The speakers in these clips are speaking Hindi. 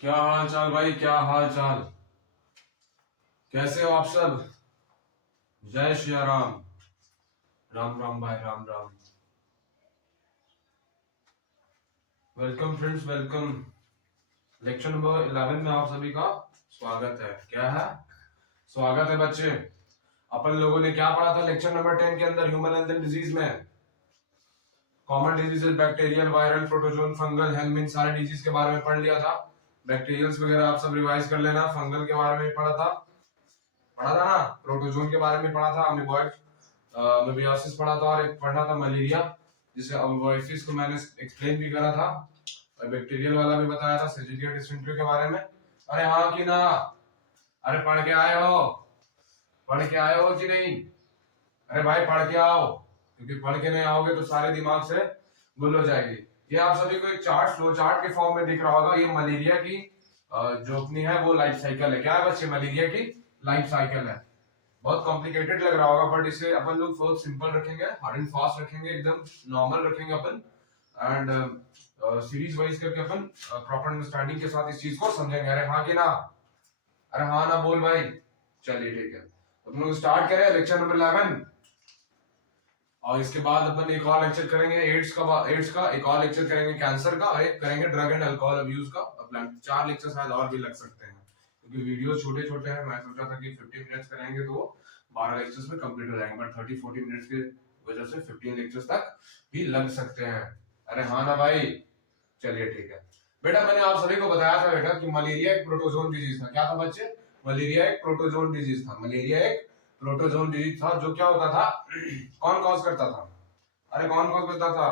क्या हाल चाल भाई, क्या हाल चाल। कैसे हो आप सब। जय श्री राम। राम राम भाई, Ram Ram. Welcome friends, welcome. Lecture number 11 में आप सभी का स्वागत है। क्या है? स्वागत है बच्चे। अपन लोगों ने क्या पढ़ा था लेक्चर नंबर 10 के अंदर? ह्यूमन हेल्थ एंड डिजीज में common diseases, bacterial, viral, protozoan, fungal, helminth, सारे डिजीज के बारे में पढ़ लिया था। बैक्टीरियल्स वगैरह आप सब रिवाइज कर लेना। फंगल के बारे में पढ़ा था ना। प्रोटोजोन के बारे में पढ़ा था। अमीबॉइड मेबियासिस पढ़ा था, और एक पढ़ा था मलेरिया, जिसे अमीबॉइसिस को मैंने एक्सप्लेन भी करा था, और बैक्टीरियल वाला भी बताया था, सिजिलिया डिसेंट्री के बारे में। अरे हाँ कि ना? अरे पढ़ के आए हो? पढ़ के आए हो कि नहीं? अरे भाई पढ़ के आओ, क्योंकि पढ़ के नहीं आओगे तो सारे दिमाग से गुल हो जाएगी। ये आप सभी को एक चार्ट, फ्लो चार्ट के फॉर्म में दिख रहा होगा। ये मलेरिया की जो अपनी है वो लाइफ साइकिल है। क्या है बच्चे? मलेरिया की लाइफ साइकिल है। बहुत कॉम्प्लिकेटेड लग रहा होगा, बट इसे अपन लोग बहुत सिंपल रखेंगे, हार्ड एंड फास्ट रखेंगे, एकदम नॉर्मल रखेंगे अपन, एंड सीरीज वाइज करके अपन प्रॉपर अंडरस्टैंडिंग के साथ इस चीज को समझेंगे। अरे हाँ कि ना? अरे हाँ ना बोल भाई। चलिए ठीक है, अपन लोग स्टार्ट करें लेक्चर नंबर 11। और इसके बाद अपन एक और लेक्चर करेंगे एड्स का एक और लेक्चर करेंगे कैंसर का, और एक करेंगे ड्रग एंड अल्कोहल अब्यूज का। अब 4 लेक्चर शायद और भी लग सकते हैं, क्योंकि वीडियो छोटे छोटे हैं। मैं सोचा था कि 15 मिनट्स करेंगे तो 12 लेक्चर्स में कंप्लीट हो जाएंगे, बट 30-40 मिनट्स की वजह से 15 लेक्चर्स तक भी लग सकते हैं। अरे हाँ ना भाई? चलिए ठीक है बेटा। मैंने आप सभी को बताया था बेटा कि मलेरिया एक प्रोटोजोन डिजीज था। क्या था बच्चे? मलेरिया एक प्रोटोजोन डिजीज था। मलेरिया एक प्रोटोजोन डिजीज था। जो क्या होता था? कौन कॉज करता था? अरे कौन कॉज करता था?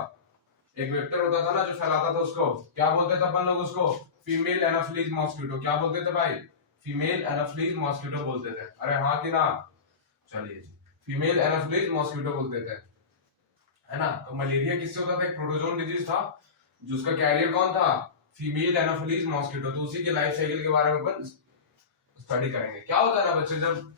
एक वेक्टर होता था ना जो फैलाता था, उसको क्या बोलते थे अपन लोग? उसको फीमेल एनाफिलीज मॉस्किटो। क्या बोलते थे भाई? फीमेल एनाफिलीज मॉस्किटो बोलते थे। अरे हाँ कि ना? चलिए जी, फीमेल एनाफिलीज मॉस्किटो बोलते थे, है ना। तो मलेरिया किससे होता था? एक प्रोटोजोन डिजीज था, जिसका कैरियर कौन था? Female anopheles mosquito. तो उसी के लाइफ साइकिल के बारे में अपन स्टडी करेंगे। क्या होता है ना बच्चे, जब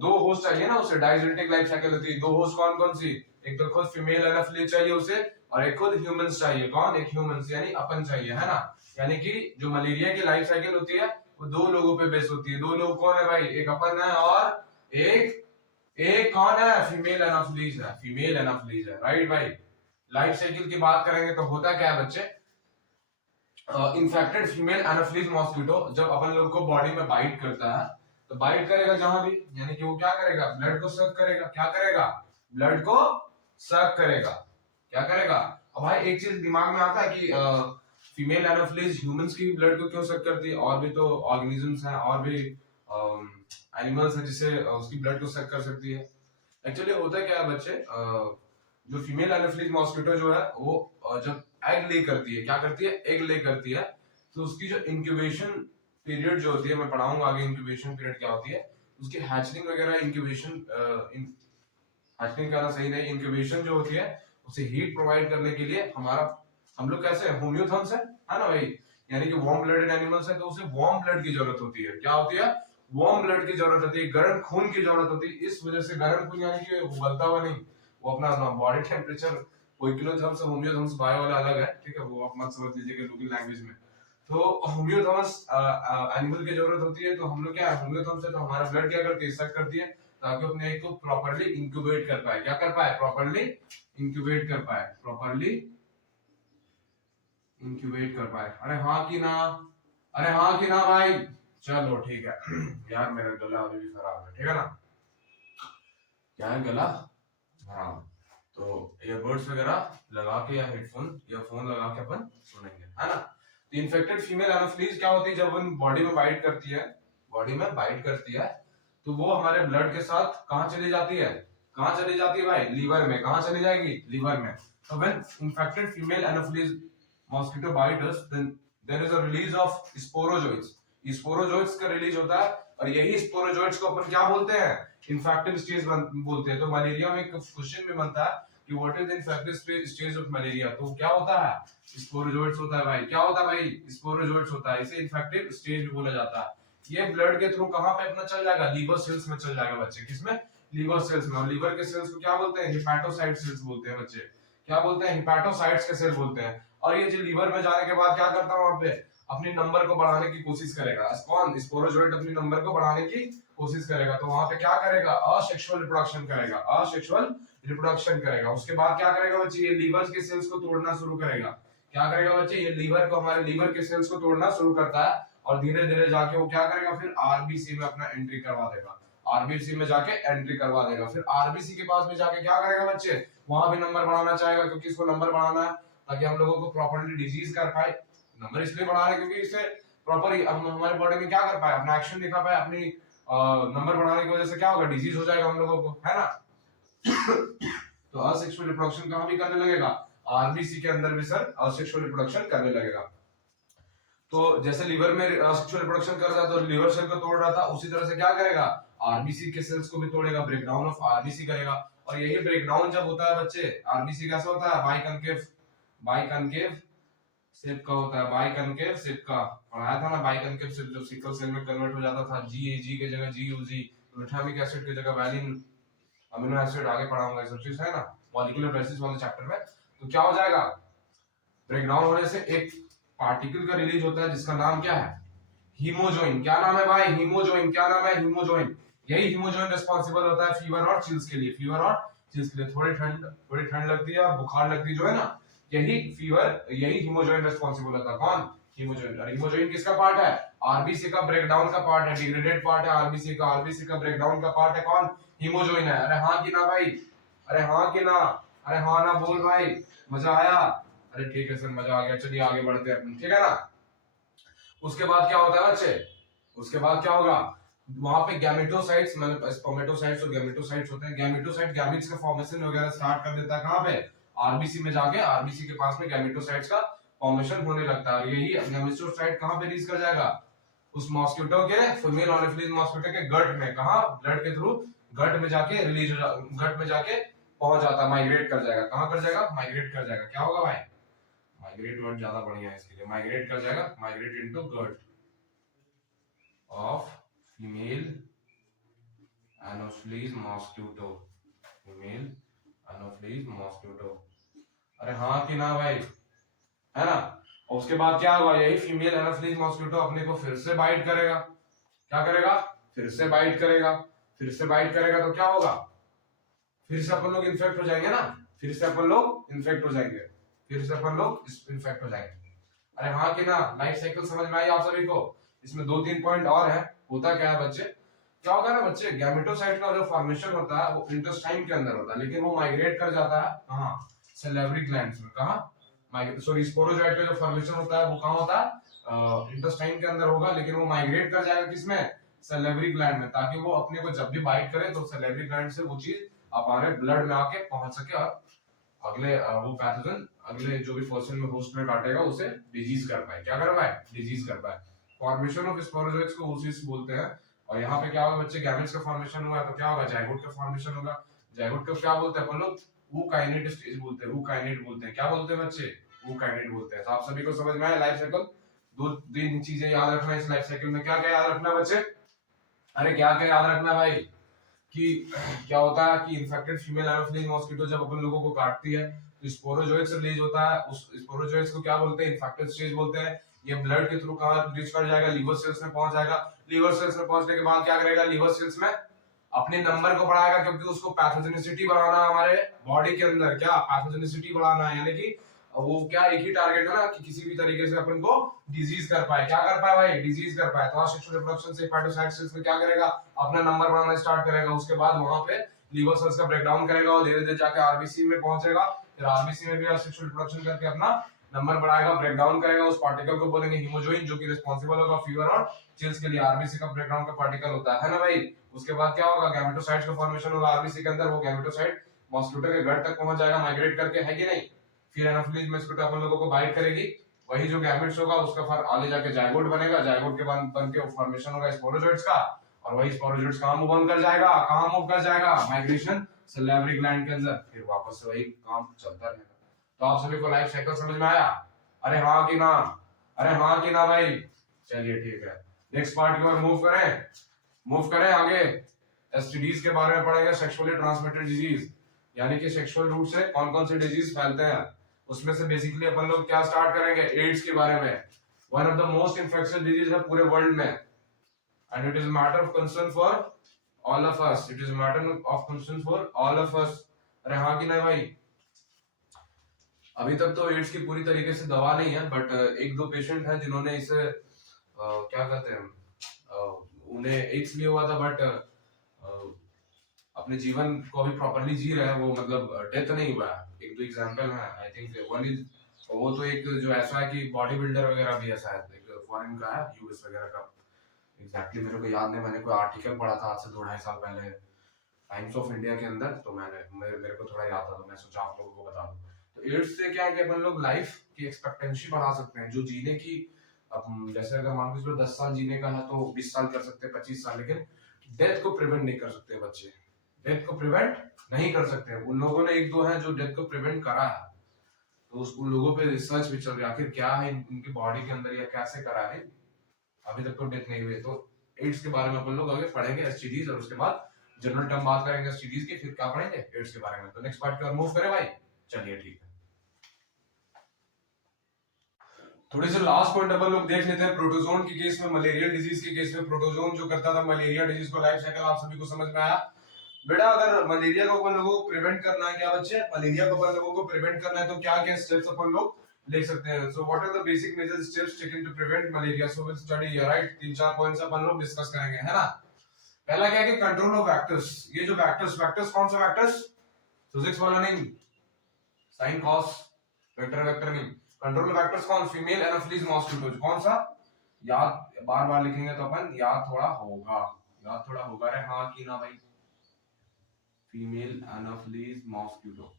दो होस्ट चाहिए ना, उसे डाइजेनेटिक लाइफ साइकिल होती है। दो होस्ट कौन कौन सी? एक तो खुद फीमेल एनाफिलीज चाहिए उसे, और एक खुद ह्यूमंस चाहिए। कौन? एक ह्यूमंस, यानी अपन चाहिए, है ना। यानी कि जो मलेरिया की लाइफ साइकिल होती है वो 2 लोगों पे बेस होती है। 2 लोग कौन है भाई? एक अपन है, और एक एक कौन है? फीमेल एनाफिलीज है। फीमेल एनाफिलीज है, राइट भाई। लाइफ साइकिल की बात करेंगे तो होता क्या है बच्चे? इन्फेक्टेड फीमेल एनाफिलीज मॉस्किटो जब अपन लोग को बॉडी में बाइट करता है, तो बाइट करेगा जहां भी, यानी कि वो क्या करेगा? ब्लड को सक करेगा। क्या करेगा? ब्लड को सक करेगा। क्या करेगा? अब भाई एक चीज दिमाग में आता है कि फीमेल एनाफिलीज ह्यूमंस की ब्लड को क्यों सक करती है? और भी तो ऑर्गेनिजम्स हैं, और भी एनिमल्स हैं जिससे उसकी ब्लड को सक कर सकती है। एक्चुअली होता क्या है बच्चे, जो फीमेल एनाफिलीज मॉस्किटो जो है वो जब एग ले करती है, क्या करती है? एग ले करती है, तो उसकी जो इंक्यूबेशन पीरियड जो होती है, मैं पढ़ाऊंगा आगे इंक्यूबेशन पीरियड क्या होती है, उसकी हैचनिंग वगैरह। इंक्यूबेशन हैचनिंग करना सही नहीं, इंक्यूबेशन जो होती है उसे हीट प्रोवाइड करने के लिए हम लोग कैसे होम्योथर्म्स है ना भाई, यानी कि वार्म ब्लडेड एनिमल्स है, तो उसे वार्म ब्लड की जरूरत होती है। क्या होती है? वार्म ब्लड की जरूरत होती है, गर्म खून की जरूरत होती है। इस वजह से गर्म खून यानी कि उबलता हुआ नहीं, वो अपना बॉडी टेम्परेचर, कोई किलोथर्म्स और होम्योथर्म्स बायो वाला अलग है, ठीक है, वो आप मत समझ लीजिएगा लोकल लैंग्वेज में। तो होम्योथर्म्स एनिमल की जरूरत होती है, तो हम लोग क्या है, होम्योथर्म्स से तो हमारा ब्लड क्या करती है? सक करती है, ताकि अपने एक को प्रॉपर्ली इंक्यूबेट कर पाए। क्या कर पाए? प्रॉपर्ली इंक्यूबेट कर पाए। प्रॉपर्ली इंक्यूबेट कर पाए। अरे हाँ कि ना? अरे हाँ कि ना भाई? चलो ठीक है यार, मेरा गला अभी भी खराब है, ठीक है ना। क्या है? गला। हाँ, तो ईयरबड्स वगैरह लगा के या हेडफोन या फोन लगा के अपन सुनेंगे, है ना। तो इन्फेक्टेड फीमेल एनाफिलीज क्या होती है? जब वो बॉडी में बाइट करती है, बॉडी में बाइट करती है, तो वो हमारे ब्लड के साथ कहाँ चली जाती है? कहाँ चली जाती है भाई? लीवर में। कहाँ चली जाएगी? लीवर में। तो when infected female anopheles mosquito bite us, then there is a release of sporozoites. Sporozoites का रिलीज होता है, और यही स्पोरोजोइट्स को अपन क्या बोलते हैं? इन्फेक्टिव स्टेज बोलते हैं। तो मलेरिया में एक क्वेश्चन भी बनता है कि what is the infective stage of malaria. तो क्या होता है? स्पोरोजोइट्स होता है भाई। क्या होता है भाई? स्पोरोजोइट्स होता है। इसे इन्फेक्टिव स्टेज भी बोला जाता है। ये ब्लड के थ्रू कहां पे अपना चल जाएगा? लीवर सेल्स में चल जाएगा बच्चे। किसमें? लीवर सेल्स में। और लीवर के सेल्स को क्या बोलते हैं? हिपैटोसाइट सेल्स बोलते हैं बच्चे। क्या बोलते हैं? हिपैटोसाइट्स के सेल बोलते हैं। और ये जो लीवर में जाने के बाद क्या करता है वहां पे? अपनी नंबर को बढ़ाने की कोशिश करेगा। कौन? स्पोरोजोइट अपनी नंबर को बढ़ाने की कोशिश करेगा। तो वहां पे क्या करेगा? असेक्सुअल रिप्रोडक्शन करेगा, असेक्सुअल रिप्रोडक्शन करेगा। उसके बाद क्या करेगा बच्चे? ये लीवर के सेल्स को तोड़ना शुरू करेगा। क्या करेगा बच्चे? ये लीवर को, हमारे लीवर के सेल्स को तोड़ना शुरू करता है और धीरे धीरे जाके वो क्या करेगा? फिर आरबीसी में अपना एंट्री करवा देगा, आरबीसी में जाके एंट्री करवा देगा। फिर आरबीसी के पास में जाके क्या करेगा बच्चे? वहां भी नंबर बढ़ाना चाहेगा, क्योंकि इसको नंबर बढ़ाना है ताकि हम लोगों को प्रॉपर्ली डिजीज कर पाए। नंबर इसलिए बढ़ा रहे हैं क्योंकि इससे प्रॉपर हमारे बॉडी में क्या कर पाए? अपना एक्शन दिखा पाए। अपनी नंबर बढ़ाने की वजह से क्या होगा? डिजीज हो जाएगा हम लोगों को, है ना? तो असेक्सुअल रिप्रोडक्शन कहां भी करने लगेगा? आरबीसी के अंदर भी सर असेक्सुअल रिप्रोडक्शन करने लगेगा। तो जैसे लीवर में सेक्सुअल रिप्रोडक्शन कर रहा था तो लीवर सेल को तोड़ रहा था, उसी तरह से क्या करेगा? आरबीसी के सेल्स को भी तोड़ेगा, ब्रेकडाउन ऑफ आरबीसी करेगा। और यही ब्रेकडाउन जब होता है बच्चे, आरबीसी कैसे होता है? बाइकनकेव शेप का होता है, बाइकनकेव शेप का। पढ़ाया था ना बाइकनकेव शेप, जब सिकल सेल में कन्वर्ट हो जाता था, जीएजी की जगह जीयूजी, ग्लूटामिक एसिड की जगह वैलिन अमीनो एसिड, आगे पढ़ाऊंगा ये सब चीज, है ना, मॉलिक्यूलर बेसिस वाले चैप्टर में। तो क्या हो जाएगा? ब्रेकडाउन होने से एक पार्टिकल का रिलीज होता है जिसका नाम क्या है? हीमोजोइन। क्या नाम है भाई? हीमोजोइन। क्या नाम है? हीमोजोइन। यही हीमोजोइन रिस्पांसिबल होता है फीवर और चिल्स के लिए, फीवर और चिल्स के लिए। थोड़ी ठंड लगती है और बुखार लगती है जो है ना, यही फीवर, यही हीमोजोइन रिस्पांसिबल होता है। कौन? हीमोजोइन। और हीमोजोइन किसका पार्ट है? आरबीसी का ब्रेकडाउन का पार्ट है, डिग्रेडेड पार्ट है आरबीसी का। आरबीसी का ब्रेकडाउन का पार्ट है कौन? हीमोजोइन है। अरे हाँ कि ना भाई? अरे हाँ कि ना? अरे हाँ ना बोल भाई, मजा आया? अरे ठीक है सर, मजा आ गया। चलिए आगे बढ़ते हैं, ठीक है ना? उसके बाद क्या होता है बच्चे? उसके बाद क्या होगा? वहां पे गैमेटोसाइट्स, मैंने स्पर्मेटोसाइट्स और गैमेटोसाइट्स होते हैं। गैमेटोसाइट गैमेट्स का फॉर्मेशन वगैरह स्टार्ट कर देता है कहां पे? आरबीसी में जाके, आरबीसी के पास में गैमेटोसाइट्स का फॉर्मेशन होने लगता है। यही गैमेटोसाइट कहां पे रीच कर जाएगा? उस मॉस्किटो के, फीमेल एनोफिलीज मॉस्किटो के गट में। कहां? ब्लड के थ्रू गट में जाके रिलीज हो, गट में जाके पहुंच जाता है, माइग्रेट कर जाएगा। कहां कर जाएगा? माइग्रेट कर जाएगा। क्या होगा भाई? माइग्रेट वर्ड ज्यादा बढ़िया है इसके लिए, माइग्रेट कर जाएगा, migrate into gut of female anopheles mosquito, female anopheles mosquito. अरे हाँ कि ना भाई? है ना? और उसके बाद क्या होगा? यही फीमेल एनोफिलीज मॉस्किटो अपने को फिर से बाइट करेगा। क्या करेगा? फिर से बाइट करेगा। फिर से बाइट करेगा तो क्या होगा? फिर से अपन लोग इन्फेक्ट हो जाएंगे ना, फिर से अपन लोग इन्फेक्ट हो जाएंगे, फिर से अपन लोग इन्फेक्ट हो जाएंगे। अरे हाँ कि ना? लाइफ साइकिल समझ में आई आप सभी को? इसमें 2-3 पॉइंट और है। होता क्या है बच्चे? क्या होता है ना बच्चे, गैमेटोसाइट का जो फॉर्मेशन होता है वो इंटेस्टाइन के अंदर होता है, लेकिन वो माइग्रेट कर जाता है कहां? सैलिवरी ग्लैंड्स में। कहां? सॉरी, स्पोरोजोइट का जो फॉर्मेशन होता है वो कहां होता है? इंटेस्टाइन के अंदर होगा, लेकिन वो माइग्रेट कर जाएगा किसमें? सैलिवरी ग्लैंड में, ताकि वो अपने को जब भी बाइट करे तो सैलिवरी ग्लैंड से वो चीज हमारे ब्लड में आके पहुंच सके और अगले वो पैथोजन, अगले जो भी पर्सन में होस्ट में काटेगा उसे डिजीज कर पाए। क्या कर पाए? डिजीज कर पाए। फॉर्मेशन ऑफ स्पोरोजोइट्स को oocysts बोलते हैं। और यहाँ पे क्या होगा बच्चे? गैमेट्स का फॉर्मेशन हुआ तो क्या होगा? जाइगोट का फॉर्मेशन होगा। जाइगोट को क्या बोलते हैं अपन लोग? ऊकाइनेट स्टेज बोलते हैं, ऊकाइनेट बोलते हैं। क्या बोलते हैं बच्चे? ऊकाइनेट बोलते हैं। तो आप सभी को समझ में आया लाइफ साइकिल? 2-3 चीजें याद रखना इस लाइफ साइकिल में। क्या क्या याद रखना बच्चे? अरे क्या क्या याद रखना भाई? कि क्या होता है कि इन्फेक्टेड फीमेल एनोफिलीज मॉस्किटो जब अपन लोगों को काटती है तो स्पोरोजोइट्स रिलीज होता है। उस स्पोरोजोइट्स को क्या बोलते हैं? इन्फेक्टेड स्टेज बोलते हैं। ये ब्लड के थ्रू कहां रीच कर जाएगा? लीवर सेल्स में पहुंच जाएगा। लीवर सेल्स में पहुंचने के बाद क्या करेगा? लीवर सेल्स में अपने नंबर को बढ़ाएगा, क्योंकि उसको पैथोजेनिसिटी बढ़ाना है हमारे बॉडी के अंदर। क्या? पैथोजेनिसिटी बढ़ाना है, यानी कि वो क्या, एक ही टारगेट है ना कि किसी भी तरीके से अपन को डिजीज कर पाए। क्या कर पाए भाई? डिजीज कर पाए। तो सेक्सुअल रिप्रोडक्शन से हेपेटोसाइट सेल्स में क्या करेगा? अपना नंबर बढ़ाना स्टार्ट करेगा। उसके बाद वहां पे लीवर सेल्स का ब्रेकडाउन करेगा और धीरे धीरे जाके आरबीसी में पहुंचेगा। फिर आरबीसी में भी सेक्सुअल रिप्रोडक्शन करके अपना नंबर बढ़ाएगा, ब्रेकडाउन करेगा। उस पार्टिकल को बोलेंगे हीमोजोइन, जो कि रिस्पांसिबल होगा फीवर और चिल्स के लिए। आरबीसी का ब्रेकडाउन का पार्टिकल होता है ना भाई? उसके बाद क्या होगा? गैमेटोसाइट्स का फॉर्मेशन होगा आरबीसी के अंदर। वो गैमेटोसाइट मॉस्किटो के गट तक पहुंच जाएगा माइग्रेट करके, है कि नहीं? फिर एनाफिलीज मॉस्किटो अपन लोगों को बाइट करेगी। वही जो गैमेट्स होगा उसका फिर आगे जाके जाइगोट बनेगा। जाइगोट के बन के फॉर्मेशन होगा स्पोरोजोइट्स का। और वही स्पोरोजोइट्स कहां मूव ऑन कर जाएगा? कहां मूव कर जाएगा? माइग्रेशन सैलिवरी ग्लैंड के अंदर। फिर वापस से वही काम चलता रहेगा। तो आप सभी को लाइफ साइकिल समझ में आया? अरे हाँ कि ना? अरे हाँ कि ना भाई? चलिए ठीक है, नेक्स्ट पार्ट की ओर मूव करें आगे। एसटीडीज के बारे में पढ़ेंगे, सेक्सुअली ट्रांसमिटेड डिजीज, यानी कि सेक्सुअल रूट से कौन कौन से डिजीज फैलते हैं। उसमें से बेसिकली अपन लोग क्या स्टार्ट करेंगे? एड्स के बारे में। One of the most infectious disease है पूरे वर्ल्ड में, and it is matter of concern for all of us, it is matter of concern for all of us. अरे हाँ कि नहीं भाई? अभी तक तो एड्स की पूरी तरीके से दवा नहीं है, बट एक दो पेशेंट हैं जिन्होंने इसे क्या कहते हैं, उन्हें एड्स लिया हुआ था, बट अपने जीवन को अभी प्रॉपर्ली जी रहे हैं वो, मतलब डेथ नहीं हुआ है। एक दो एग्जांपल है, आई थिंक वन इज, वो तो एक जो ऐसा है कि बॉडी बिल्डर वगैरह भी ऐसा है, एक फॉरेन का है, यूएस वगैरह का, एग्जैक्टली मेरे को याद नहीं, मैंने कोई आर्टिकल पढ़ा था आज से 2-2.5 साल पहले टाइम्स ऑफ इंडिया के अंदर, तो मेरे को थोड़ा याद था, तो मैं सोचा आप लोगों को बता दूं। तो एड्स से क्या है कि अपन लोग लाइफ की एक्सपेक्टेंसी बढ़ा सकते हैं, जो जीने की, जैसे अगर मान लो 10 साल जीने का है तो 20 साल कर सकते हैं, 25 साल, लेकिन डेथ को प्रिवेंट नहीं कर सकते बच्चे, डेथ को प्रिवेंट नहीं कर सकते। उन लोगों ने एक दो हैं जो डेथ को प्रिवेंट करा है, तो उन लोगों पे रिसर्च भी चल रही है, आखिर क्या है इनकी बॉडी के अंदर या कैसे करा है, अभी तक तो डेथ नहीं हुई है। तो एड्स के बारे में अपन लोग आगे पढ़ेंगे, एसटीडीज, और उसके बाद जनरल टर्म बात करेंगे एसटीडीज की, फिर क्या पढ़ेंगे एड्स के बारे में। तो नेक्स्ट पार्ट की ओर मूव करें भाई, चलिए ठीक है। थोड़े से लास्ट पॉइंट अपन लोग देख लेते हैं। प्रोटोजोन के केस में, मलेरिया डिजीज के केस में प्रोटोजोन जो करता था मलेरिया डिजीज को, लाइफ साइकिल आप सभी को समझ में आया बेटा? अगर मलेरिया को अपन लोगों को प्रिवेंट करना है, क्या बच्चे, मलेरिया को अपन लोगों को प्रिवेंट करना है, तो क्या क्या स्टेप्स अपन लोग ले सकते हैं? So what are the basic major steps taken to prevent malaria? So will study here, right? 3-4 points अपन लोग डिस्कस करेंगे, है ना? पहला क्या है कि कंट्रोल ऑफ वेक्टर्स। ये जो वेक्टर्स कौन सा वेक्टर्स? फिजिक्स वाला नहीं, साइन कॉस वेक्टर नहीं। कंट्रोल वेक्टर्स कौन? Female anopheles mosquito. कौन सा? याद बार बार लिखेंगे तो अपन याद थोड़ा होगा रे, हाँ कि ना भाई? फीमेल एनाफिलीज मॉस्किटो,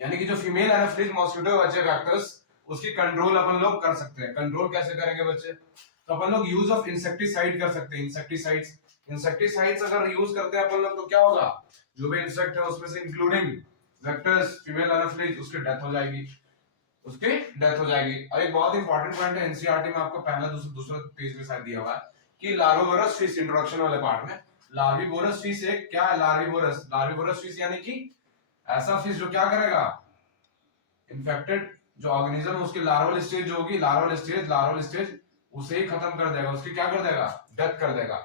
यानी कि जो फीमेल एनाफिलीज मॉस्किटो बच्चे वेक्टर्स, उसकी कंट्रोल अपन लोग कर सकते हैं। कंट्रोल कैसे करेंगे बच्चे? तो अपन लोग यूज ऑफ इंसेक्टिसाइड कर सकते हैं। इंसेक्टिसाइड्स अगर यूज करते हैं अपन लोग, तो क्या होगा? जो भी इंसेक्ट है उसमें से इंक्लूडिंग वेक्टर्स, फीमेल एनाफिलीज, उसकी डेथ हो जाएगी, और एक बहुत इंपॉर्टेंट पॉइंट है, एनसीईआरटी में आपको पहला दूसरा पेज में शायद दिया हुआ है कि लार्विवोरस फिश, इंट्रोडक्शन वाले पार्ट में, लार्विवोरस फिश एक क्या है? लार्विवोरस फिश यानी कि ऐसा फिश जो क्या करेगा? इन्फेक्टेड जो ऑर्गेनिज्म उसकी लार्वल स्टेज जो होगी, लार्वल स्टेज उसे ही खत्म कर देगा, उसकी क्या कर देगा? डेथ कर देगा।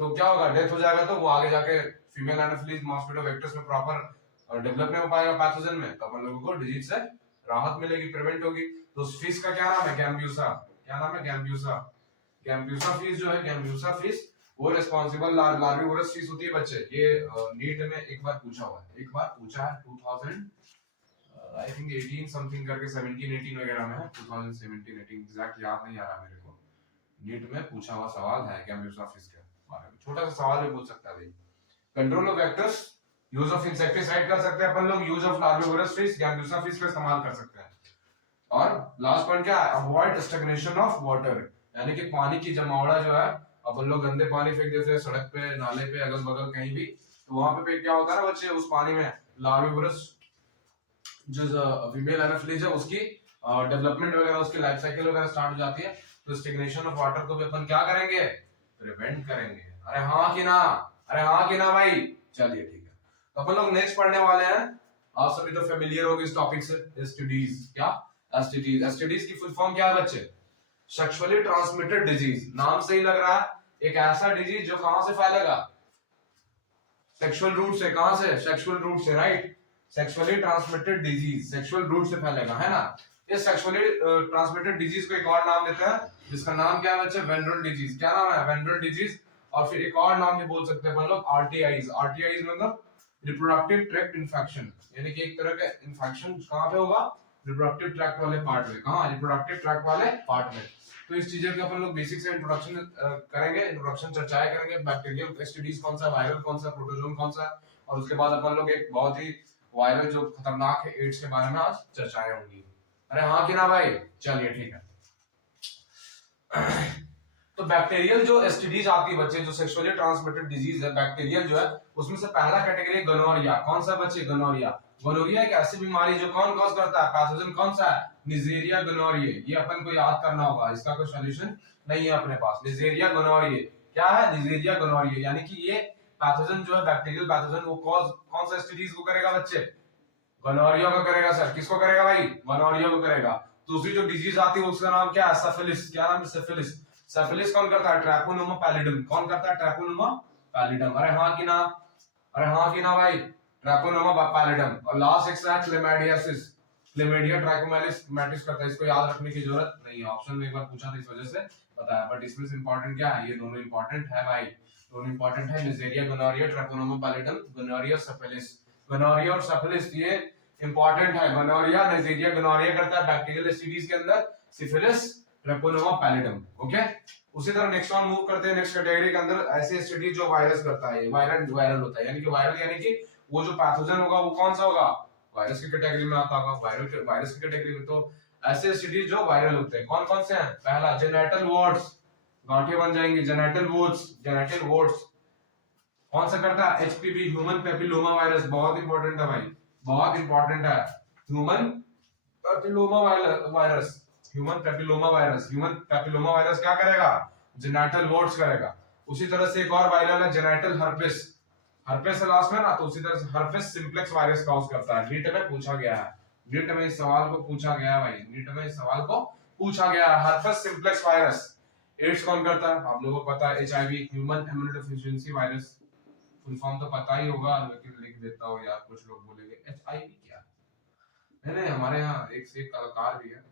तो क्या होगा? डेथ हो जाएगा, तो वो आगे जाके फीमेल एनाफिलीज मॉस्किटो वेक्टर्स में प्रॉपर डेवलप नहीं हो पाएगा पैथोजन में, तो अपन लोगों को डिजीज से राहत मिलेगी, प्रिवेंट होगी। तो उस फिश का क्या नाम है? गैम्ब्यूसा। क्या नाम है? गैम्ब्यूसा फिश जो है, गैम्ब्यूसा फिश वो रिस्पांसिबल लार्विवोरस फिश होती है बच्चे। ये नीट में एक बार पूछा है 2000 आई थिंक 18 समथिंग करके, 17-18 वगैरह में है, 2017-18 एग्जैक्ट याद नहीं आ रहा मेरे को। नीट में पूछा हुआ सवाल है गैम्ब्यूसा फिश के बारे में, छोटा सा सवाल भी पूछ सकता है भाई। Control of vectors, use of insecticide कर सकते हैं अपन लोग, यूज ऑफ लार्विवोरस फिश, गैम्ब्यूसा फिश का इस्तेमाल कर सकते हैं। और लास्ट पॉइंट क्या है? अवॉइड स्टैग्नेशन ऑफ वाटर, यानी कि पानी की जमावड़ा जो है, अपन लोग गंदे पानी फेंक देते हैं सड़क पे, नाले पे, अगल बगल कहीं भी, तो वहां पे क्या होता है ना बच्चे, उस पानी में लार्विवोरस जो फीमेल एनाफिलीज है उसकी डेवलपमेंट वगैरह, उसकी लाइफ साइकिल वगैरह स्टार्ट हो जाती है। तो स्टैग्नेशन ऑफ वाटर को भी अपन क्या करेंगे? प्रिवेंट करेंगे। अरे हाँ कि ना भाई? चलिए ठीक है। तो अपन लोग नेक्स्ट पढ़ने वाले हैं, आप सभी तो फेमिलियर हो गए इस टॉपिक से, एसटीडीज। क्या? एसटीडीज की फुल फॉर्म क्या है बच्चे? Sexually transmitted disease. नाम से ही लग रहा है, एक ऐसा डिजीज जो कहां से फैलेगा? सेक्सुअल रूट से। कहां से? सेक्सुअल रूट से, right? Sexually transmitted disease sexual route से फैलेगा, है ना? इस सेक्सुअली ट्रांसमिटेड डिजीज को एक और नाम देते हैं, जिसका नाम क्या है बच्चे? Venereal disease. क्या नाम है? Venereal disease. और फिर एक और नाम भी बोल सकते हैं अपन लोग, आरटीआईज। आरटीआईज मतलब रिप्रोडक्टिव ट्रैक्ट इन्फेक्शन, यानी कि एक तरह का इन्फेक्शन कहां पे होगा? रिप्रोडक्टिव ट्रैक्ट वाले पार्ट में। कहां? रिप्रोडक्टिव ट्रैक्ट वाले पार्ट में। तो इस चीजें के अपन लोग बेसिक से इंट्रोडक्शन करेंगे, इंट्रोडक्शन चर्चाएं करेंगे, बैक्टीरियल एसटीडीज कौन सा, वायरल कौन सा, प्रोटोजोन कौन सा, और उसके बाद अपन लोग एक बहुत ही वायरल जो खतरनाक है एड्स के बारे में आज चर्चाएं होंगी। अरे हाँ कि ना भाई? चलिए ठीक है। तो बैक्टीरियल जो एसटीडीज आती है बच्चे, जो सेक्सुअली ट्रांसमिटेड डिजीज है बैक्टीरियल जो है, उसमें से पहला कैटेगरी गोनोरिया। कौन सा बच्चे? गोनोरिया। गोनोरिया एक ऐसी बीमारी जो कौन कॉज करता है? पैथोजन कौन सा है? Neisseria gonorrhoea. ये अपन को याद करना होगा, इसका कोई सॉल्यूशन नहीं है अपने पास। निजेरिया गोनोरिया क्या है? निजेरिया गोनोरिया, यानी कि ये पैथोजन जो है, बैक्टीरियल पैथोजन, वो कॉज कौन सा एसटीडीज को करेगा बच्चे? गोनोरिया को करेगा। सर किसको करेगा भाई? गोनोरिया को करेगा। दूसरी जो डिजीज आती है उसका नाम क्या है? सिफिलिस। क्या नाम है? सिफिलिस। सिफिलिस कौन करता है? ट्रैकोनोमा पैलिडम। कौन करता है? ट्रैकोनोमा पैलिडम। अरे हाँ कि ना? अरे हाँ कि ना भाई? ट्रैकोनोमा पैलिडम। और लास्ट एक है क्लेमाइडियासिस। क्लेमाइडिया ट्रैकोमैटिस करता है। इसको याद रखने की जरूरत नहीं है, ऑप्शन में एक बार पूछा था इस वजह से बताया, बट इसमें से इंपॉर्टेंट क्या है? ये दोनों इंपॉर्टेंट है भाई, दोनों इंपॉर्टेंट है। Neisseria gonorrhoeae, treponema pallidum, gonorrhoea syphilis. Gonorrhoea और सिफिलिस ये इंपॉर्टेंट है। गोनोरिया नेज़ेरिया गोनोरिया करता है बैक्टीरियल एसटीडीज के अंदर, सिफिलिस ट्रैकोनोमा पैलिडम। ओके, उसी तरह नेक्स्ट वन मूव करते हैं नेक्स्ट कैटेगरी के अंदर। ऐसे एसटीडी जो वायरस करता है, वायरल होता है, यानी कि वायरल यानी कि वो जो पैथोजन होगा वो कौन सा होगा? वायरस की कैटेगरी में आता होगा। वायरस की कैटेगरी में तो ऐसे एसटीडी जो वायरल होते हैं कौन कौन से हैं? पहला जेनेटल वॉर्ड्स, गांठें बन जाएंगी। जेनेटल वॉर्ड्स कौन सा करता है? HPV, human papilloma virus. बहुत इंपॉर्टेंट है भाई, बहुत इंपॉर्टेंट है। Human papilloma virus, human papilloma virus. Human papilloma virus क्या करेगा? जेनेटल वॉर्ड्स करेगा। उसी तरह से एक और वायरल है जेनेटल हर्पिस। हर्पिस है लास्ट में ना, तो उसी तरह से हर्पिस सिंप्लेक्स वायरस कॉज करता है। नीट में पूछा गया है, नीट में इस सवाल को पूछा गया है भाई, नीट में इस सवाल को पूछा गया है। Herpes simplex virus. एड्स कौन करता है? आप लोगों को पता है, HIV, human immunodeficiency virus. Full form तो पता ही होगा, लेकिन लिख देता हूं यार, कुछ लोग बोलेंगे एचआईवी क्या? नहीं नहीं, हमारे यहाँ एक से एक कलाकार भी है।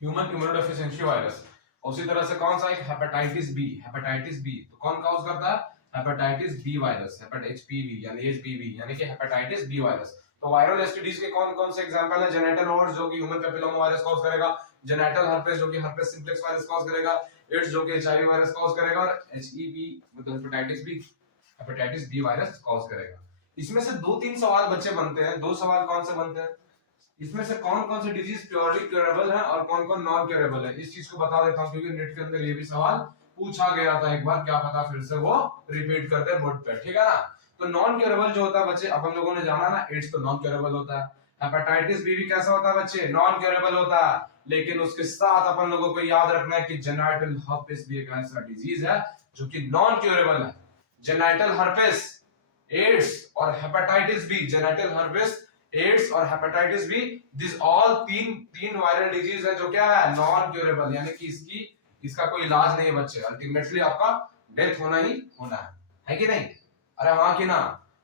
Human immunodeficiency virus. उसी तरह से कौन सा? एक हेपेटाइटिस बी। हेपेटाइटिस बी तो कौन कॉज करता है? Hepatitis B virus. एचपीवी यानी एचपीवी यानी कि हेपेटाइटिस बी वायरस। तो वायरल एसटीडीज के कौन कौन से एग्जांपल है? जेनेटल वॉर्ड्स जो कि ह्यूमन पेपिलोमा वायरस कॉज करेगा, जेनेटल हर्पेस जो कि हर्पेस सिंप्लेक्स वायरस कॉज करेगा, एड्स जो कि एचआईवी वायरस कॉज करेगा, और एचईवी मतलब हेपेटाइटिस बी वायरस कॉज करेगा। इसमें से दो तीन सवाल बच्चे बनते हैं। दो सवाल कौन से बनते हैं? इसमें से कौन कौन सी डिजीज प्योरली क्योरेबल है और कौन कौन नॉन क्योरेबल है, इस चीज को बता देता हूं, क्योंकि नेट के अंदर ये भी सवाल पूछा गया था एक बार, क्या पता फिर से वो रिपीट करते बोर्ड पे, ठीक है ना। तो नॉन क्योरेबल जो होता है बच्चे, अपन लोगों ने जाना ना, एड्स तो नॉन क्योरेबल होता है। हेपेटाइटिस बी भी कैसा होता है बच्चे? नॉन क्योरेबल होता है। लेकिन उसके साथ अपन लोगों को याद रखना है कि जेनेटल हर्पेस भी एक ऐसा डिजीज है जो कि नॉन क्योरेबल है। जेनेटल हर्पेस, एड्स और hepatitis B, genital herpes, AIDS और हेपेटाइटिस बी, दिस ऑल तीन वायरल डिजीज है जो क्या है? नॉन क्योरेबल, यानी कि इसका कोई इलाज नहीं है बच्चे। अल्टीमेटली आपका डेथ होना ही होना है कि नहीं? अरे हाँ कि ना?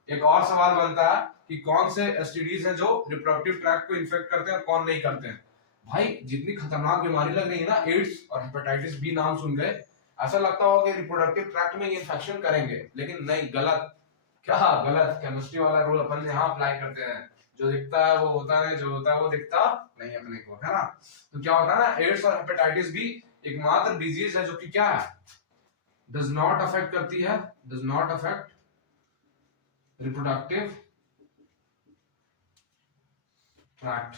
एक और सवाल बनता है कि कौन से एसटीडीज हैं जो रिप्रोडक्टिव ट्रैक्ट को इन्फेक्ट करते हैं और कौन नहीं करते हैं। भाई जितनी खतरनाक बीमारी लग रही है ना, एड्स और हेपेटाइटिस बी नाम सुन गए, ऐसा लगता होगा कि रिप्रोडक्टिव ट्रैक्ट में ये इन्फेक्शन करेंगे, लेकिन नहीं, गलत। क्या गलत? केमिस्ट्री वाला रूल अपन यहाँ अप्लाई करते हैं, जो दिखता है वो होता है, जो होता है वो दिखता नहीं अपने को, है ना। तो क्या होता है ना, एड्स और हेपेटाइटिस बी एकमात्र डिजीज है जो कि क्या है? डज नॉट अफेक्ट करती है, does not affect reproductive tract,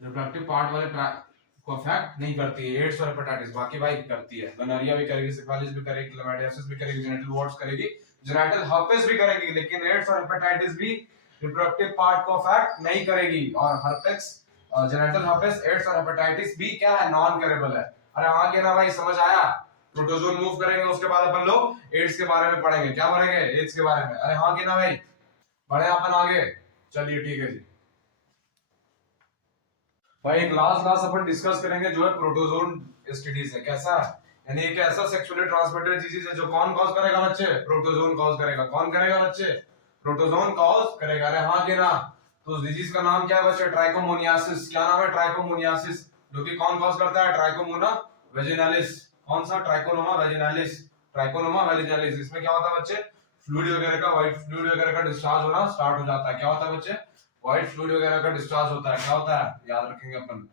reproductive part वाले ट्रैक्ट को अफेक्ट नहीं करती है एड्स और हेपेटाइटिस। बाकी भाई करती है, गोनोरिया भी करेगी, सिफिलिस भी करेगी, क्लेमाइडियासिस भी करेगी, जेनेटल वॉर्ड्स करेगी, जेनेटल हर्पेस भी करेगी, लेकिन एड्स और हेपेटाइटिस भी रिप्रोडक्टिव पार्ट को अफेक्ट नहीं करेगी। और हर्पेस, जेनेटल हर्पेस, एड्स और हेपेटाइटिस भी क्या है? नॉन करेबल है। अरे हाँ के ना भाई, समझ आया? प्रोटोजोन मूव करेंगे, उसके बाद अपन लोग एड्स के बारे में पढ़ेंगे। क्या पढ़ेंगे? एड्स के बारे में। अरे हाँ के ना भाई, बढ़े अपन आगे। चलिए ठीक है जी भाई, एक लास्ट क्लास अपन डिस्कस करेंगे जो है प्रोटोजोन एसटीडीज है। कैसा? यानी एक ऐसा सेक्सुअली ट्रांसमिटेड डिजीज है जो कौन कॉज करेगा बच्चे? प्रोटोजोन कॉज करेगा। कौन करेगा बच्चे? प्रोटोजोन कॉज करेगा। अरे हाँ कि ना? तो उस डिजीज का नाम क्या है बच्चे? ट्राइकोमोनियासिस। क्या नाम है? ट्राइकोमोनियासिस, जो कि कौन कॉज करता है? ट्राइकोमोना वेजिनालिस। कौन सा? ट्राइकोनोमा वेजिनालिस, ट्राइकोनोमा वेजिनालिस। इसमें क्या होता है बच्चे? फ्लूइड वगैरह का, व्हाइट फ्लूइड वगैरह का डिस्चार्ज होना स्टार्ट हो जाता है। क्या होता है बच्चे? व्हाइट फ्लूइड वगैरह का डिस्चार्ज होता है। क्या होता है? याद रखेंगे अपन,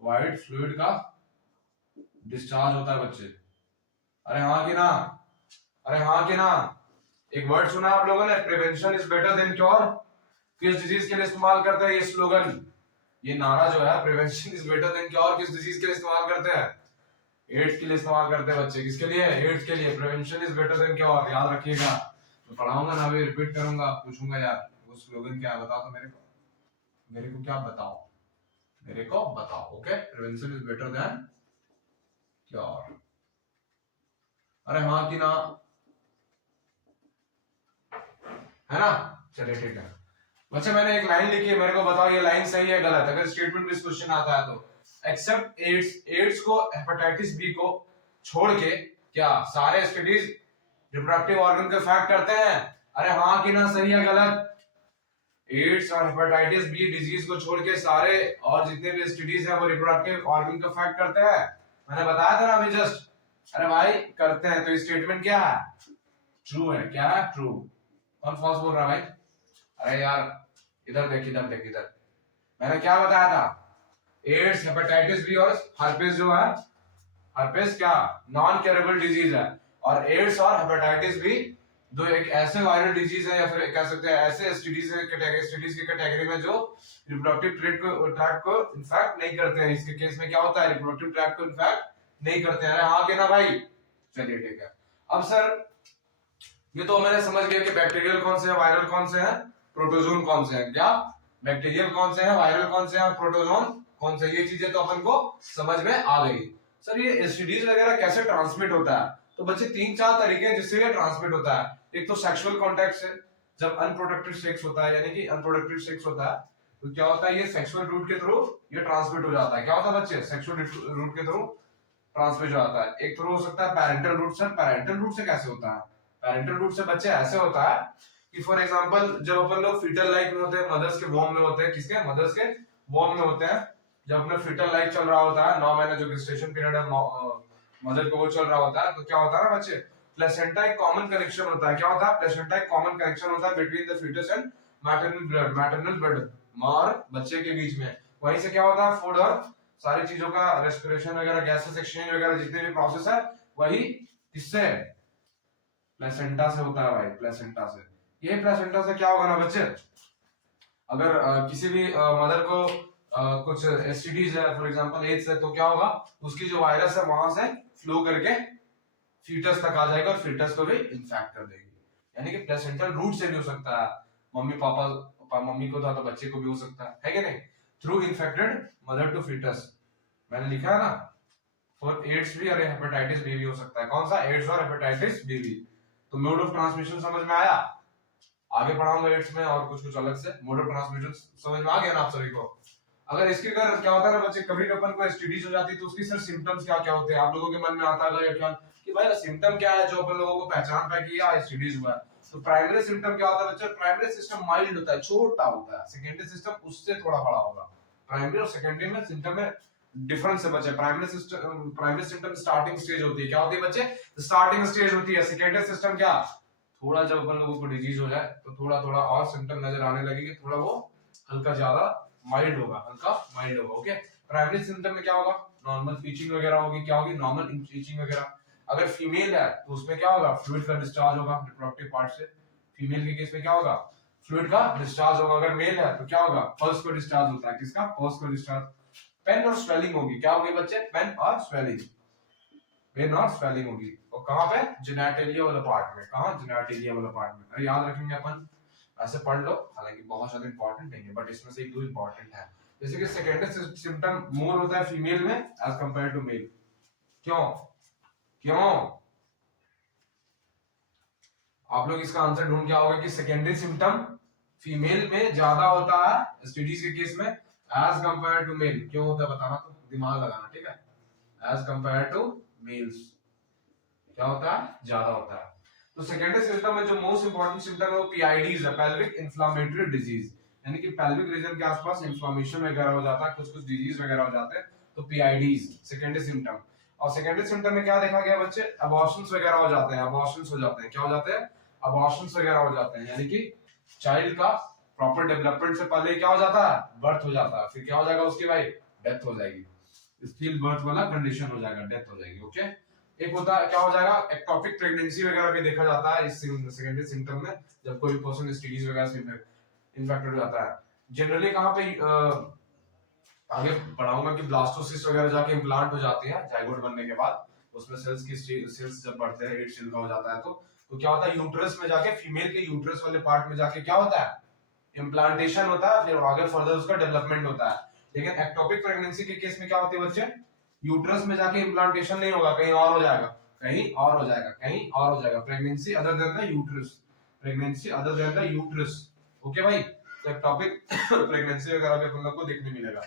व्हाइट फ्लूइड का डिस्चार्ज होता है बच्चे। अरे हाँ कि ना? अरे हाँ कि ना? एक वर्ड सुना आप लोगों ने, prevention is better than cure. किस डिजीज के लिए इस्तेमाल करते हैं ये स्लोगन, ये नारा जो है, prevention is better than cure, किस डिजीज के लिए इस्तेमाल करते हैं? एड्स के लिए इस्तेमाल करते हैं बच्चे। किसके लिए? एड्स के लिए। Prevention is better than cure, याद रखिएगा। मैं पढ़ाऊंगा ना, अभी रिपीट करूंगा, पूछूंगा यार वो स्लोगन क्या है, बताओ तो मेरे को, मेरे को क्या बताओ, मेरे को बताओ। Okay, prevention is better than cure. अरे हाँ कि ना? है ना? चलिए ठीक है। बच्चे मैंने एक लाइन लिखी है, मेरे को बताओ ये लाइन सही है गलत, अगर स्टेटमेंट में क्वेश्चन आता है तो। एक्सेप्ट एड्स, एड्स को हेपेटाइटिस बी को छोड़ के क्या सारे स्टडीज रिप्रोडक्टिव ऑर्गन का फैक्ट करते हैं? अरे हाँ कि ना, सही है गलत? एड्स और हेपेटाइटिस बी डिजीज को छोड़ के सारे और जितने भी स्टडीज हैं वो रिप्रोडक्टिव ऑर्गन का फैक्ट करते हैं। मैंने बताया था ना अभी जस्ट। अरे भाई करते हैं, तो स्टेटमेंट क्या है? ट्रू है। क्या है? ट्रू। कौन फॉल्स बोल रहा है भाई? अरे यार इधर देख, इधर देख, इधर मैंने क्या बताया था? एड्स, हेपेटाइटिस बी और हर्पेस जो है, हर्पेस क्या नॉन क्यूरेबल डिजीज है, और एड्स और हेपेटाइटिस बी दो एक ऐसे वायरल डिजीज है, या फिर कह सकते हैं ऐसे एसटीडीज है, स्टडीज की कैटेगरी में जो रिप्रोडक्टिव ट्रैक्ट को इन्फेक्ट नहीं करते हैं। इसके केस में क्या होता है? रिप्रोडक्टिव ट्रैक्ट को इन्फेक्ट नहीं करते हैं। अरे हाँ कि ना भाई? चलिए ठीक है। अब सर ये तो मैंने समझ गया कि बैक्टीरियल कौन से हैं, वायरल कौन से हैं, प्रोटोजोन कौन से हैं। क्या बैक्टीरियल कौन से हैं, वायरल कौन से हैं, और प्रोटोजोन कौन से? ये चीजें तो अपन को समझ में आ गई। सर ये एसटीडीज वगैरह कैसे ट्रांसमिट होता है? तो बच्चे 3-4 तरीके हैं जिससे ये ट्रांसमिट होता है। एक तो सेक्सुअल कांटेक्ट से, जब अनप्रोटेक्टेड सेक्स होता है, यानी कि अनप्रोटेक्टेड सेक्स होता है, तो क्या होता है ये सेक्सुअल रूट के थ्रू ये ट्रांसमिट हो जाता है। क्या होता है बच्चे? सेक्सुअल रूट के थ्रू ट्रांसमिट हो जाता है। एक थ्रू हो सकता है पेरेंटल रूट से। पेरेंटल रूट से कैसे होता है? पेरेंटल रूट से बच्चे ऐसे होता है कि फॉर एग्जांपल जब अपन लोग फीटल लाइफ में होते हैं, मदर्स के वॉर्म में होते हैं, किसके? मदर्स के वॉर्म में होते हैं, जब अपना फीटल लाइफ चल रहा होता है, 9 महीने जो गेस्टेशन पीरियड है मदर को वो चल रहा होता है, तो क्या होता है ना बच्चे, प्लेसेंटा एक कॉमन कनेक्शन होता है। क्या होता है? प्लेसेंटा एक कॉमन कनेक्शन होता है between the foetus and maternal blood, मां और बच्चे के बीच में। वहीं से क्या होता है? फूड और सारी चीजों का रेस्पिरेशन वगैरह, गैसेस एक्सचेंज वगैरह जितने भी प्रोसेस है, वही किससे? प्लेसेंटा से होता है भाई, प्लेसेंटा से। ये प्लेसेंटा से क्या होगा ना बच्चे, अगर किसी भी मदर को कुछ एसटीडीज है, फॉर एग्जांपल एड्स है, तो क्या होगा? उसकी जो वायरस है वहां से फ्लो करके फीटस तक आ जाएगा और फीटस को भी इन्फेक्ट कर देगी। यानी कि प्लेसेंटल रूट से भी हो सकता है, मम्मी पापा मम्मी को था तो बच्चे को भी हो सकता है कि नहीं? Through infected mother to foetus. मैंने लिखा है ना, फॉर एड्स भी और हेपेटाइटिस बी भी हो सकता है। कौन सा? एड्स और हेपेटाइटिस बी भी। तो मोड ऑफ ट्रांसमिशन समझ में आया? आगे पढ़ाऊंगा एड्स में और कुछ कुछ अलग से। मोड ऑफ ट्रांसमिशन समझ में आ गया ना आप सभी को? अगर इसके अगर क्या होता है ना बच्चे, कभी अपन को एसटीडीज हो जाती है तो उसकी सर सिम्टम्स क्या क्या होते हैं? आप लोगों के मन में आता है क्या कि भाई सिम्टम क्या है जो अपन लोगों को पहचान पाए कि ये एसटीडीज हुआ है? तो प्राइमरी सिम्टम क्या होता है बच्चे? प्राइमरी सिस्टम माइल्ड होता है, छोटा होता है। सेकेंडरी सिस्टम उससे थोड़ा बड़ा होगा। प्राइमरी और सेकेंडरी में सिम्टम में डिफरेंस है बच्चे। प्राइमरी सिम्टम स्टार्टिंग स्टेज होती है। क्या होती है बच्चे? स्टार्टिंग स्टेज होती है। सेकेंडरी सिस्टम क्या? थोड़ा जब अपन लोगों को डिजीज हो जाए तो थोड़ा थोड़ा और सिम्टम नजर आने लगेंगे, थोड़ा वो हल्का ज्यादा माइल्ड होगा, हल्का माइल्ड होगा। ओके, प्राइमरी सिम्टम में क्या होगा? नॉर्मल टीचिंग वगैरह होगी। क्या होगी? नॉर्मल टीचिंग वगैरह। अगर फीमेल है तो उसमें क्या होगा? फ्लूइड का डिस्चार्ज होगा रिप्रोडक्टिव पार्ट से। फीमेल के केस में क्या होगा? फ्लूइड का डिस्चार्ज होगा। अगर मेल है तो क्या होगा? पल्स को डिस्चार्ज होता है। किसका? पल्स को डिस्चार्ज। पेन और स्वेलिंग होगी। क्या होगी बच्चे? पेन और स्वेलिंग। पेन और स्वेलिंग होगी। और कहां पे? जेनिटलिया वाला पार्ट में। कहां? जेनिटलिया वाला पार्ट में। अरे याद रखेंगे अपन, ऐसे पढ़ लो, हालांकि बहुत ज्यादा इंपॉर्टेंट नहीं है, बट इसमें से एक दो इंपॉर्टेंट है। जैसे कि सेकेंडरी सिम्टम मोर होता है फीमेल में एज कंपेयर टू मेल। क्यों? क्यों? आप लोग इसका आंसर ढूंढ के आओगे कि सेकेंडरी सिम्टम फीमेल में ज्यादा होता है एसटीडीज के केस में एज कंपेयर टू मेल। क्यों होता है बताना, तो दिमाग लगाना, ठीक है? एज कंपेयर टू मेल्स क्या होता है? ज्यादा होता है। तो सेकेंडरी सिम्टम में जो मोस्ट इंपॉर्टेंट सिम्टम है वो पीआईडीज है, पेल्विक इन्फ्लेमेटरी डिजीज। यानी कि पेल्विक रीजन के आसपास इन्फ्लेमेशन वगैरह हो जाता है, कुछ कुछ डिजीज वगैरह हो जाते हैं, तो पीआईडीज सेकेंडरी सिम्टम। और सेकेंडरी सिम्टम में क्या देखा गया बच्चे? अबॉर्शंस वगैरह हो जाते हैं। अबॉर्शंस हो जाते हैं। क्या हो जाते हैं? अबॉर्शंस वगैरह हो जाते हैं। यानी कि चाइल्ड का प्रॉपर डेवलपमेंट से पहले क्या हो जाता है? बर्थ हो जाता है। फिर क्या हो जाएगा उसकी भाई? डेथ हो जाएगी। स्टिल बर्थ वाला कंडीशन हो जाएगा, डेथ हो जाएगी। ओके, एक होता है क्या हो जाएगा? एक्टोपिक प्रेगनेंसी वगैरह भी देखा जाता है इस सेकेंडरी सिम्टम में, जब कोई पर्सन एसटीडीज वगैरह से इन्फेक्टेड हो जाता है। जनरली कहां पे आगे पढ़ाऊंगा कि ब्लास्टोसिस्ट वगैरह जाके इम्प्लांट हो जाते हैं जाइगोट बनने के बाद। उसमें सेल्स जब बढ़ते हैं, 8 सेल का हो जाता है, तो क्या होता है? यूट्रस में जाके, फीमेल के यूट्रस वाले पार्ट में जाके क्या होता है? इम्प्लांटेशन होता है, फिर आगे फर्दर उसका डेवलपमेंट होता है। लेकिन एक्टोपिक प्रेगनेंसी के केस में क्या होती है बच्चे? यूट्रस में जाके इम्प्लांटेशन नहीं होगा, कहीं और हो जाएगा, कहीं और हो जाएगा, कहीं और हो जाएगा। Pregnancy other than the uterus, pregnancy other than the uterus. Okay भाई, तो टॉपिक प्रेगनेंसी वगैरह के अपन लोग को देखने मिलेगा।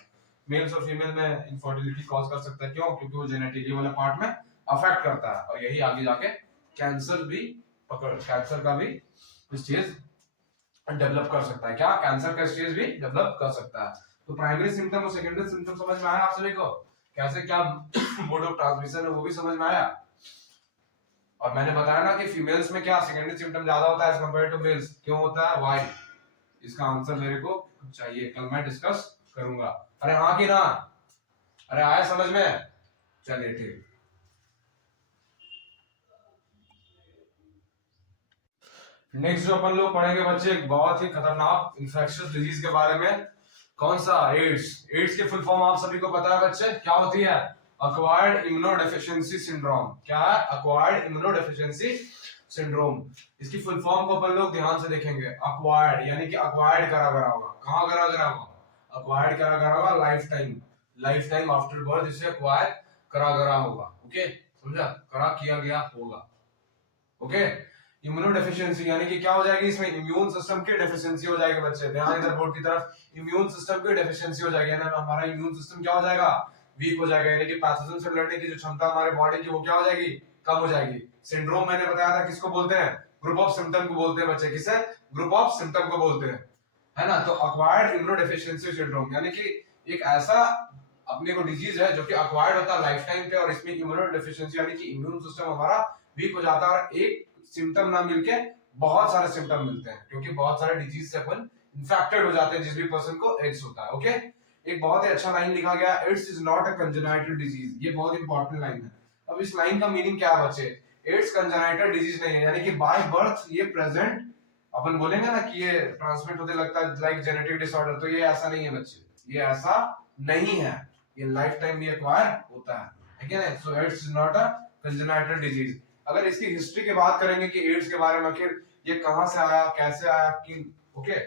मेल्स और फीमेल में इनफर्टिलिटी कॉज कर सकता है, क्यों? क्योंकि वो जेनेटिकली वाला पार्ट में अफेक्ट करता है, और यही आगे जाके कैंसर का भी स्टेज डेवलप कर सकता है। क्या? कैंसर का स्टेज भी डेवलप कर सकता है। तो प्राइमरी सिम्टम और सेकेंडरी सिम्टम समझ में आया आप सभी को? कैसे क्या मोड ऑफ ट्रांसमिशन है वो भी समझ में आया। और मैंने बताया ना कि फीमेल्स में क्या सेकेंडरी सिम्टम ज्यादा होता है एज कंपेयर टू मेल्स। क्यों होता है? व्हाई? इसका आंसर मेरे को चाहिए, कल मैं डिस्कस करूंगा। अरे हाँ कि ना? अरे आया समझ में? चलिए ठीक। नेक्स्ट जो अपन लोग पढ़ेंगे बच्चे, एक बहुत ही खतरनाक इंफेक्शियस डिजीज के बारे में। कौन सा? एड्स। एड्स की फुल फॉर्म आप सभी को पता है बच्चे, क्या होती है? Acquired immunodeficiency syndrome. क्या है? Acquired immunodeficiency syndrome. इसकी फुल फॉर्म को अपन लोग ध्यान से देखेंगे। अक्वायर्ड यानी कि अक्वायर्ड करा करा होगा। कहां करा करा होगा? अक्वायर्ड करा करा होगा life time, life time after birth इसे अक्वायर करा करा होगा। ओके, समझा? करा किया गया होगा। ओके, इम्यूनोडेफिशिएंसी यानी कि क्या हो जाएगी? इसमें इम्यून सिस्टम की डेफिशिएंसी हो जाएगी बच्चे। ध्यान इधर बोर्ड की तरफ। इम्यून सिस्टम की डेफिशिएंसी हो जाएगी, ना हमारा इम्यून सिस्टम क्या हो जाएगा? वीक हो जाएगा, यानी कि पैथोजन से लड़ने की जो क्षमता हमारे बॉडी की वो क्या हो जाएगी? कम हो जाएगी। सिंड्रोम मैंने बताया था किसको बोलते हैं? ग्रुप ऑफ सिम्टम को बोलते हैं बच्चे। किसे? ग्रुप ऑफ सिम्टम को बोलते हैं, है ना? तो अक्वायर्ड इम्यूनोडेफिशिएंसी सिंड्रोम यानी कि एक ऐसा अपने को डिजीज है जो कि अक्वायर्ड होता है लाइफ टाइम पे, और इसमें इम्यूनोडेफिशिएंसी यानी कि इम्यून सिस्टम हमारा वीक हो जाता है, और एक सिम्टम ना मिलके बहुत सारे सिम्टम मिलते हैं, क्योंकि बहुत सारे डिजीज से अपन इन्फेक्टेड हो जाते हैं जिस भी पर्सन को एड्स होता है। ओके, एक बहुत ही अच्छा लाइन लिखा गया, AIDS is not a congenital disease. ये बहुत इंपॉर्टेंट लाइन है। अब इस लाइन का मीनिंग क्या है बच्चे? एड्स कंजेनाइटल डिजीज नहीं है, यानी कि बाय बर्थ ये प्रेजेंट, अपन बोलेंगे ना कि ये ट्रांसमिट होने लगता है लाइक जेनेटिक डिसऑर्डर, तो ये ऐसा नहीं है बच्चे, ये ऐसा नहीं है, ये लाइफ टाइम भी एक्वायर होता है क्या? So AIDS is not a congenital disease. अगर इसकी हिस्ट्री की बात करेंगे कि एड्स के बारे में, आखिर ये कहां से आया, कैसे आया, कि ओके,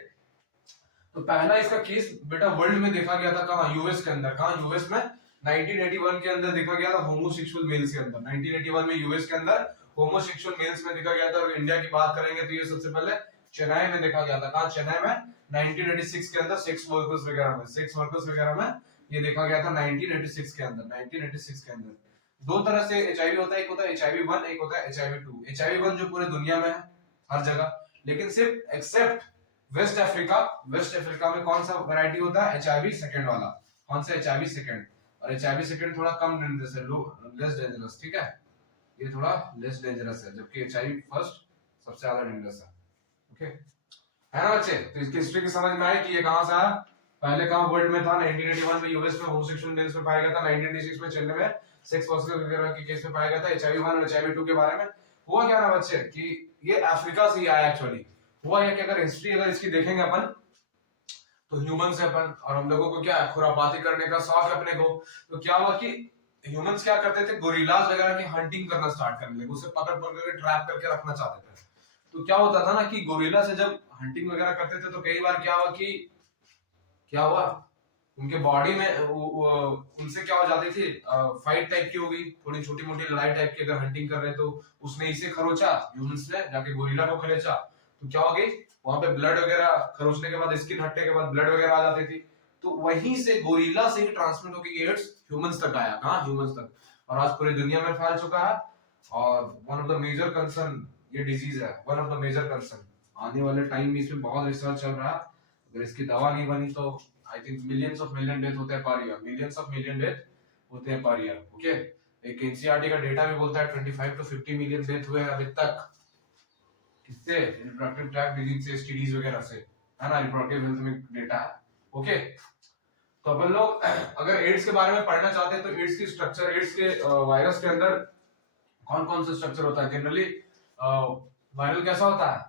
तो पहला इसका केस बेटा वर्ल्ड में देखा गया था। कहां? यूएस के अंदर। कहां? यूएस में 1981 के अंदर देखा गया था, होमोसेक्सुअल मेल्स के अंदर। 1981 में यूएस के अंदर होमोसेक्सुअल मेल्स में देखा गया था। और इंडिया की बात करेंगे तो ये सबसे पहले चेन्नई में देखा गया था। कहां? चेन्नई में 1986 के अंदर सेक्स वर्कर्स वगैरह में ये देखा गया था 1986 के अंदर। 1986 के अंदर दो तरह से एचआईवी होता है, एक होता है एचआईवी 1, एक होता है एचआईवी 2। एचआईवी 1 जो पूरे दुनिया में है, हर जगह, लेकिन सिर्फ except West Africa. West Africa में कौन सा वैरायटी होता है? एचआईवी सेकंड वाला। कौन सा? HIV second. और एचआईवी सेकंड थोड़ा कम डेंजरस है, लेस डेंजरस, ठीक है? ये थोड़ा लेस डेंजरस है, जबकि एचआईवी फर्स्ट सबसे ज्यादा डेंजरस है। ओके, है ना बच्चे? तो इसकी हिस्ट्री की समझ में आई कि ये कहां से आया। पहले कहां वर्ल्ड में था? 1981 में यूएस में होमोसेक्सुअल मेल्स में पाया गया था। 1986 में चेन्नई में सेक्स वर्कर्स वगैरह के केस में पाया गया था। एचआईवी 1 और एचआईवी 2 के बारे में हुआ क्या ना बच्चे कि ये अफ्रीका से ही आया एक्चुअली। हुआ है कि अगर हिस्ट्री अगर इसकी देखेंगे अपन, तो ह्यूमन से अपन, और हम लोगों को क्या है, खुरापाती करने का शौक है अपने को। तो क्या हुआ कि ह्यूमंस क्या करते थे? गोरिल्लास वगैरह की हंटिंग करना स्टार्ट करने लगे, उसे पकड़ पकड़ के ट्रैप करके रखना चाहते थे। तो क्या होता था ना कि गोरिल्ला से जब हंटिंग वगैरह करते थे, तो कई बार क्या हुआ कि क्या हुआ, उनके बॉडी में उनसे क्या हो जाती थी, फाइट टाइप की हो गई, थोड़ी छोटी मोटी लड़ाई टाइप की। अगर हंटिंग कर रहे तो उसने इसे खरोचा, ह्यूमंस ने जाके गोरिल्ला को खरोचा, तो क्या हो गई वहां पे ब्लड वगैरह, खरोचने के बाद स्किन हटने के बाद ब्लड वगैरह आ जाती थी। तो वहीं से गोरिल्ला से ही ट्रांसमिट होकर एड्स ह्यूमंस तक आया। कहां? ह्यूमंस तक। और आज पूरी दुनिया में फैल चुका है, और one of the major concern ये डिजीज है, one of the major concern. आने वाले टाइम में इसमें बहुत रिसर्च चल रहा है, अगर इसकी दवा नहीं बनी तो I think millions of million death होते हैं per year, millions of million death होते हैं पर ईयर। ओके, एक एनसीईआरटी का डेटा भी बोलता है 25 टू 50 मिलियन डेथ हुए हैं अभी तक। किससे? रिप्रोडक्टिव ट्रैक्ट डिजीज से, एसटीडीज वगैरह से, है ना? रिप्रोडक्टिव हेल्थ में डेटा है। ओके, तो अपन लोग अगर एड्स के बारे में पढ़ना चाहते हैं तो एड्स की स्ट्रक्चर, एड्स के वायरस के अंदर कौन कौन सा स्ट्रक्चर होता है जनरली? वायरल कैसा होता है?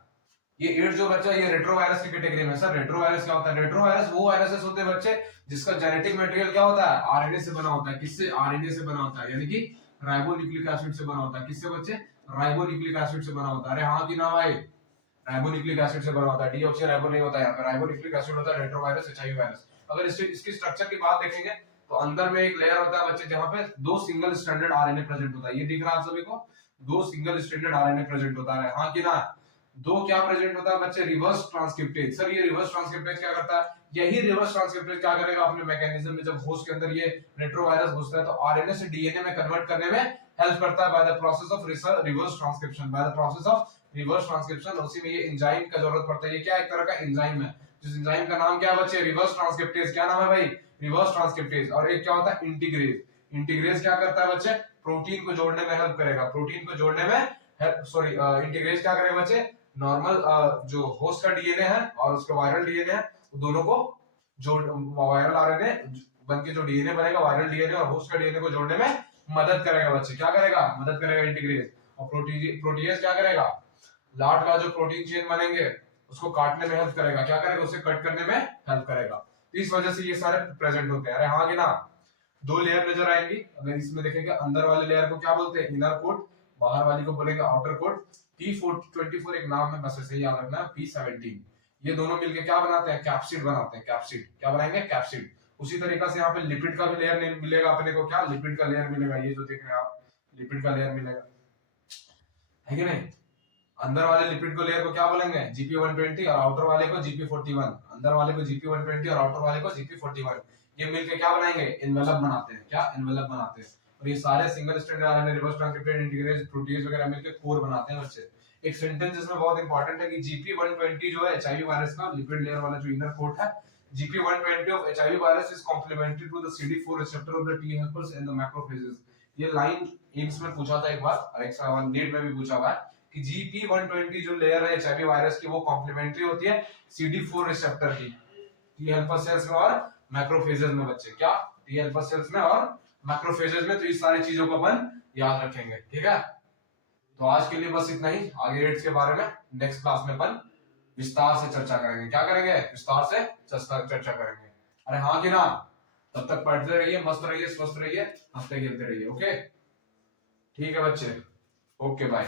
ये एड्स जो बच्चा, ये रेट्रोवायरस की कैटेगरी में। सर रेट्रोवायरस क्या होता है? रेट्रोवायरस वो वायरसेस होते हैं बच्चे जिसका जेनेटिक मटेरियल क्या होता है? आरएनए से बना होता है। किससे? आरएनए से बना होता है, यानी कि राइबोन्यूक्लिक एसिड से बना होता है। किससे बच्चे? राइबोन्यूक्लिक एसिड से बना होता है। अरे हाँ कि ना भाई? राइबोन्यूक्लिक एसिड से बना होता है, डीऑक्सी राइबो नहीं होता है यहाँ पे, राइबोन्यूक्लिक एसिड होता है रेट्रोवायरस, एचआईवी वायरस। अगर इसकी स्ट्रक्चर की बात देखेंगे तो अंदर में एक लेयर होता है बच्चे जहां पे दो सिंगल स्ट्रैंडेड आरएनए प्रेजेंट होता है। ये दिख रहा है आप सभी को? दो सिंगल स्ट्रैंडेड आरएनए प्रेजेंट होता है, हाँ कि ना? दो क्या प्रेजेंट होता है बच्चे, रिवर्स ट्रांसक्रिप्टेज। सर ये रिवर्स ट्रांसक्रिप्टेज क्या करता है, यही रिवर्स ट्रांसक्रिप्टेज क्या करेगा अपने मैकेनिज्म में, जब होस्ट के अंदर ये रेट्रोवायरस घुसता है तो आरएनए से डीएनए में कन्वर्ट करने में हेल्प करता है by the process of reverse transcription, by the process of reverse transcription. उसी में ये एंजाइम का जरूरत पड़ता है, ये क्या एक तरह का एंजाइम है, जिस एंजाइम का नाम क्या है बच्चे, रिवर्स ट्रांसक्रिप्टेज। क्या नाम है भाई, रिवर्स ट्रांसक्रिप्टेज। और एक क्या होता है, इंटीग्रेज। इंटीग्रेज क्या करता है बच्चे, प्रोटीन को जोड़ने में हेल्प करेगा, प्रोटीन को जोड़ने में सॉरी इंटीग्रेज क्या करेगा बच्चे, नॉर्मल जो होस्ट का डीएनए है और उसका वायरल डीएनए है, दोनों को जोड़, वायरल आरएनए बन के जो डीएनए बनेगा, वायरल डीएनए और होस्ट का डीएनए को जोड़ने में मदद करेगा बच्चे। क्या करेगा, मदद करेगा इंटीग्रेज। और प्रोटीएज क्या करेगा, लार्ज लार्ज जो प्रोटीन चेन बनेंगे उसको काटने में हेल्प करेगा, क्या करेगा, उसे कट करने में हेल्प करेगा। इस वजह से ये सारे प्रेजेंट होते हैं। अरे हाँ कि ना, दो लेयर नजर आएंगी, अगर इसमें देखेंगे अंदर वाले लेयर को क्या बोलते हैं, इनर कोट, बाहर वाली को बोलेंगे आउटर कोट। P24 एक नाम है, बस ऐसे ही याद रखना है, P17। ये दोनों मिलके क्या बनाते हैं, कैप्सिड बनाते हैं, कैप्सिड। क्या बनाएंगे, कैप्सिड। उसी तरीके से यहाँ पे लिपिड का भी लेयर मिलेगा अपने को, क्या लिपिड का लेयर मिलेगा, ये जो देख रहे हैं आप, लिपिड का लेयर मिलेगा, है कि नहीं। अंदर वाले लिपिड को लेयर को क्या बोलेंगे, GP120, और आउटर वाले को GP41। अंदर वाले को GP120 और आउटर वाले को GP41। ये मिलके क्या बनाएंगे, एनवेलप बनाते हैं, क्या एनवेलप बनाते हैं। और ये सारे single strand RNA, reverse transcripted, integrase, proteases वगैरह मिलके कोर बनाते हैं बच्चे। एक सेंटेंस इसमें बहुत इंपॉर्टेंट है कि GP120 जो है एचआईवी वायरस का लिपिड लेयर वाला जो इनर कोट है, GP120 of HIV virus is complementary to the CD4 receptor of the T helpers in the macrophages. ये लाइन एम्स में पूछा था एक बार, और एक सवाल नीट में भी पूछा हुआ है कि GP120 जो लेयर है एचआईवी वायरस की, वो कॉम्प्लीमेंट्री होती है CD4 रिसेप्टर की, टी हेल्पर सेल्स में और मैक्रोफेजेस में बच्चे। क्या, टी हेल्पर सेल्स में और मैक्रोफेजेस में। तो इस सारी चीजों को अपन याद रखेंगे, ठीक है। तो आज के लिए बस इतना ही। आगे एड्स के बारे में नेक्स्ट क्लास में अपन विस्तार से चर्चा करेंगे। क्या करेंगे, विस्तार से चर्चा करेंगे। अरे हाँ कि ना, तब तक पढ़ते रहिए, मस्त रहिए, स्वस्थ रहिए, हंसते खेलते रहिए। ओके, ठीक है बच्चे, ओके बाय।